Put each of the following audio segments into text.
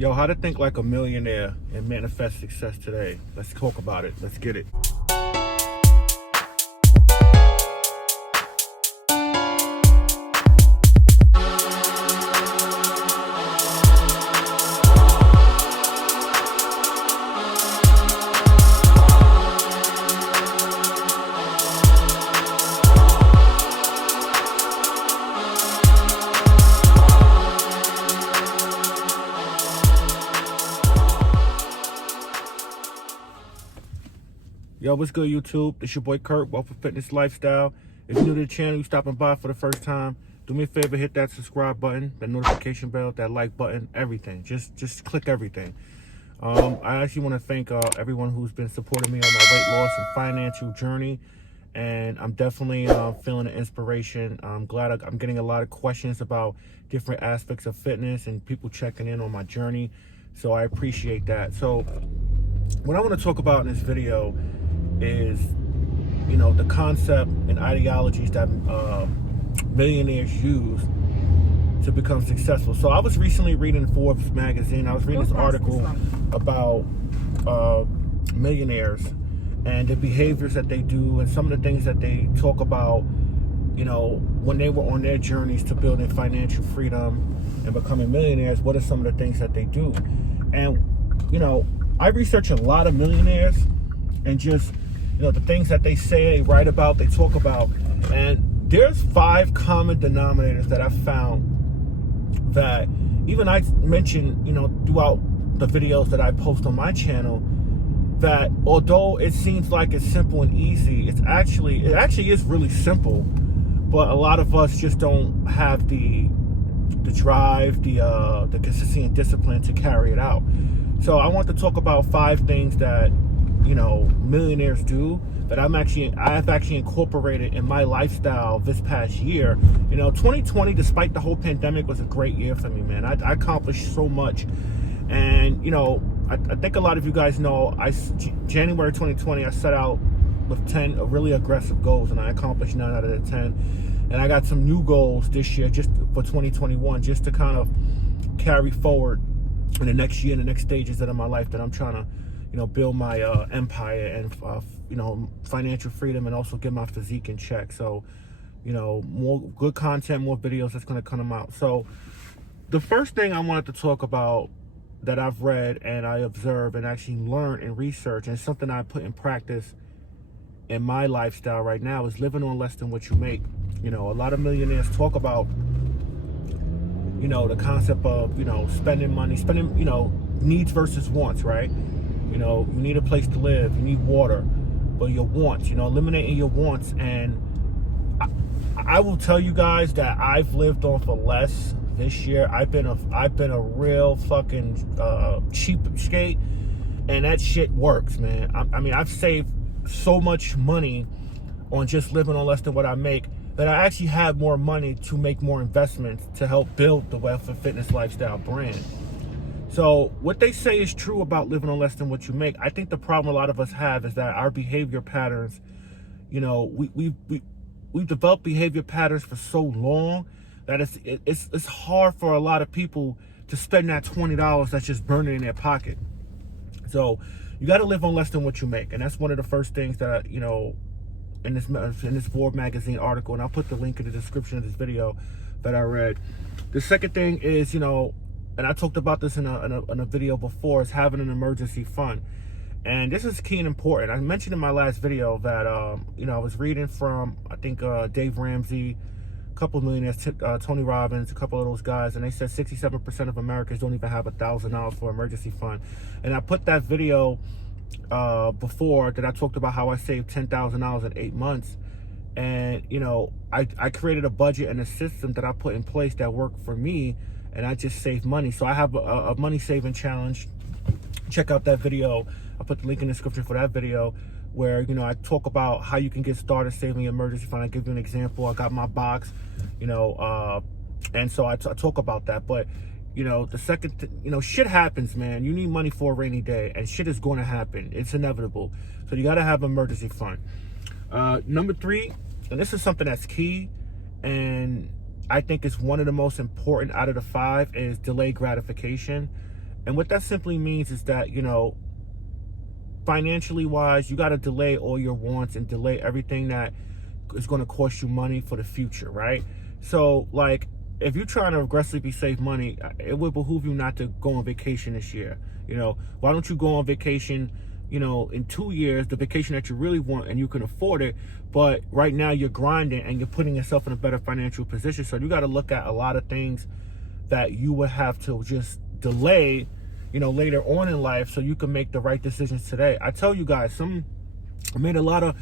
Yo, how to think like a millionaire and manifest success today. Let's talk about it. Let's get it. Yo, what's good, YouTube? It's your boy Kurt, Wealth Fitness Lifestyle. If you're new to the channel, you stopping by for the first time, do me a favor, hit that subscribe button, that notification bell, that like button, everything. Just click everything. I actually want to thank everyone who's been supporting me on my weight loss and financial journey. And I'm definitely feeling the inspiration. I'm glad I'm getting a lot of questions about different aspects of fitness and people checking in on my journey. So I appreciate that. So what I want to talk about in this video is, you know, the concept and ideologies that millionaires use to become successful. So I was recently reading Forbes magazine. I was reading this article about millionaires and the behaviors that they do and some of the things that they talk about, you know, when they were on their journeys to building financial freedom and becoming millionaires. What are some of the things that they do? And, you know, I research a lot of millionaires and just, you know, the things that they say, they write about, they talk about. And there's 5 common denominators that I've found that even I mentioned, you know, throughout the videos that I post on my channel, that although it seems like it's simple and easy, it actually is really simple, but a lot of us just don't have the drive, the consistency and discipline to carry it out. So I want to talk about 5 things that, you know, millionaires do that I've actually incorporated in my lifestyle this past year. You know, 2020, despite the whole pandemic, was a great year for me, man. I accomplished so much. And, you know, I think a lot of you guys know, January 2020, I set out with 10 really aggressive goals, and I accomplished 9 out of the 10. And I got some new goals this year just for 2021, just to kind of carry forward in the next year and the next stages that of my life that I'm trying to, you know, build my empire and, you know, financial freedom, and also get my physique in check. So, you know, more good content, more videos that's going to come out. So the first thing I wanted to talk about that I've read and I observe and actually learn and research, and something I put in practice in my lifestyle right now, is living on less than what you make. You know, a lot of millionaires talk about, you know, the concept of, you know, spending, you know, needs versus wants, right? You know, you need a place to live, you need water, but your wants, you know, eliminating your wants. And I will tell you guys that I've lived on for less this year. I've been a real fucking cheapskate, and that shit works, man. I mean, I've saved so much money on just living on less than what I make, that I actually have more money to make more investments to help build the Wealth and Fitness Lifestyle brand. So what they say is true about living on less than what you make. I think the problem a lot of us have is that our behavior patterns, you know, we've developed behavior patterns for so long that it's hard for a lot of people to spend that $20 that's just burning in their pocket. So you got to live on less than what you make, and that's one of the first things that, you know, in this Forbes magazine article, and I'll put the link in the description of this video that I read. The second thing is, you know, and I talked about this in a video before, is having an emergency fund. And this is key and important. I mentioned in my last video that, you know, I was reading from, I think, Dave Ramsey, a couple of millionaires, Tony Robbins, a couple of those guys, and they said 67% of Americans don't even have $1,000 for emergency fund. And I put that video before that I talked about how I saved $10,000 in 8 months. And, you know, I created a budget and a system that I put in place that worked for me, and I just saved money. So I have a money saving challenge. Check out that video. I'll put the link in the description for that video, where, you know, I talk about how you can get started saving your emergency fund. I give you an example. I got my box, you know, and so I talk about that. But, you know, the second, you know, shit happens, man. You need money for a rainy day, and shit is going to happen. It's inevitable. So you got to have an emergency fund. Number 3, and this is something that's key, and I think it's one of the most important out of the 5, is delayed gratification. And what that simply means is that, financially wise, you got to delay all your wants and delay everything that is going to cost you money for the future, right? So, like, if you're trying to aggressively save money, it would behoove you not to go on vacation this year. Why don't you go on vacation, in 2 years, the vacation that you really want and you can afford it, but right now you're grinding and you're putting yourself in a better financial position. So you got to look at a lot of things that you would have to just delay, later on in life so you can make the right decisions today. I tell you guys, I made a lot of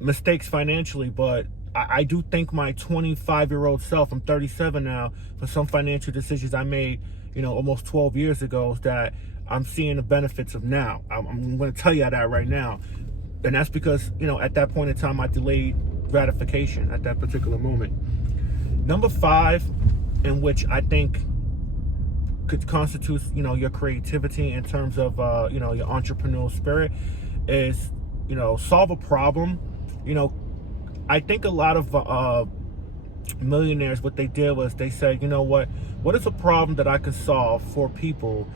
mistakes financially, but I do thank my 25-year-old self, I'm 37 now, for some financial decisions I made, almost 12 years ago that I'm seeing the benefits of now. I'm going to tell you that right now. And that's because, at that point in time, I delayed gratification at that particular moment. Number 5, in which I think could constitute, your creativity in terms of, your entrepreneurial spirit, is, solve a problem. I think a lot of millionaires, what they did was they said, what is a problem that I can solve for people,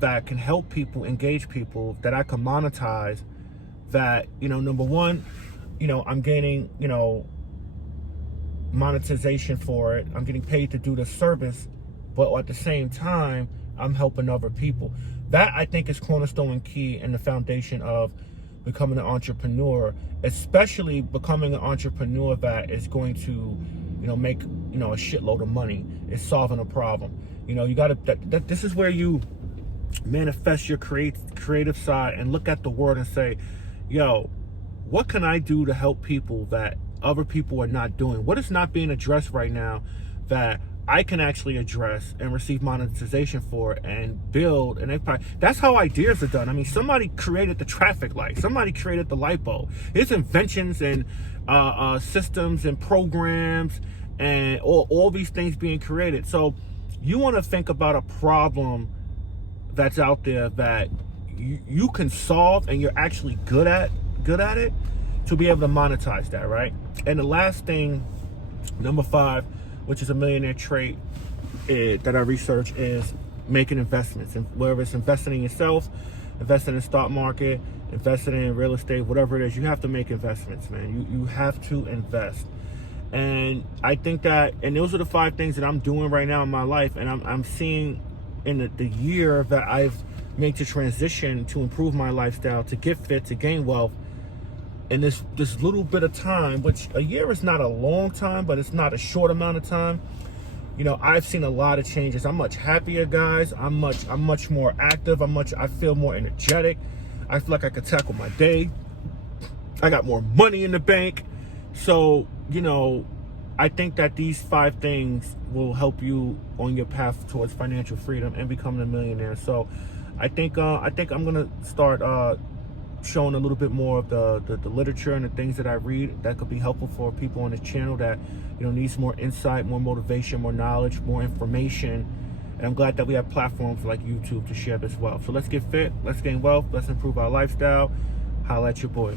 that can help people, engage people, that I can monetize, that, number one, I'm gaining, monetization for it. I'm getting paid to do the service, but at the same time, I'm helping other people. That, I think, is cornerstone and key in the foundation of becoming an entrepreneur, especially becoming an entrepreneur that is going to, make, a shitload of money. Is solving a problem. You got to, this is where you manifest your creative side and look at the world and say, what can I do to help people that other people are not doing? What is not being addressed right now that I can actually address and receive monetization for and build an empire? That's how ideas are done. I mean, somebody created the traffic light. Somebody created the light bulb. It's inventions and systems and programs and all these things being created. So you want to think about a problem that's out there that you can solve and you're actually good at it, to be able to monetize that, right? And the last thing, number 5, which is a millionaire trait that I research, is making investments. And whether it's investing in yourself, investing in the stock market, investing in real estate, whatever it is, you have to make investments, man. You have to invest. And I think that, and those are the 5 things that I'm doing right now in my life. And I'm seeing in the year that I've made the transition to improve my lifestyle, to get fit, to gain wealth, in this little bit of time, which a year is not a long time, but it's not a short amount of time. I've seen a lot of changes. I'm much happier, guys. I'm much more active. I feel more energetic. I feel like I could tackle my day. I got more money in the bank. So, I think that these 5 things will help you on your path towards financial freedom and becoming a millionaire. So I think I'm gonna start showing a little bit more of the literature and the things that I read that could be helpful for people on this channel that needs more insight, more motivation, more knowledge, more information. And I'm glad that we have platforms like YouTube to share this wealth. So let's get fit, let's gain wealth, let's improve our lifestyle. Holla at your boy.